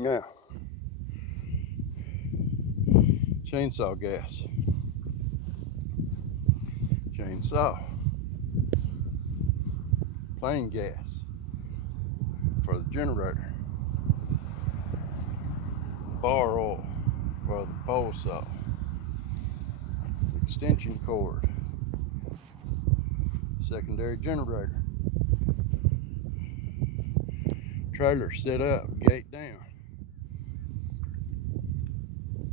Now, chainsaw gas. Chainsaw. Plain gas for the generator. Bar oil for the pole saw. Extension cord. Secondary generator. Trailer set up, gate down.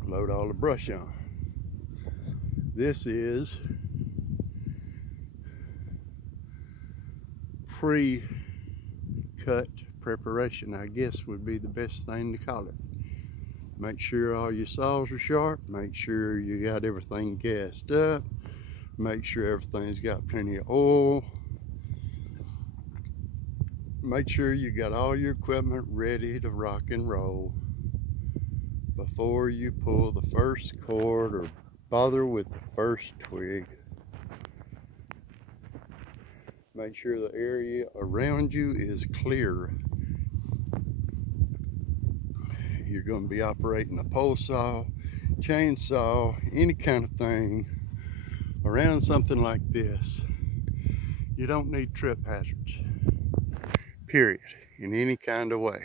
Load all the brush on. This is pre-cut preparation, I guess would be the best thing to call it. Make sure all your saws are sharp. Make sure you got everything gassed up. Make sure everything's got plenty of oil. Make sure you got all your equipment ready to rock and roll before you pull the first cord or bother with the first twig. Make sure the area around you is clear. You're going to be operating a pole saw, chainsaw, any kind of thing around something like this. You don't need trip hazards, period, in any kind of way.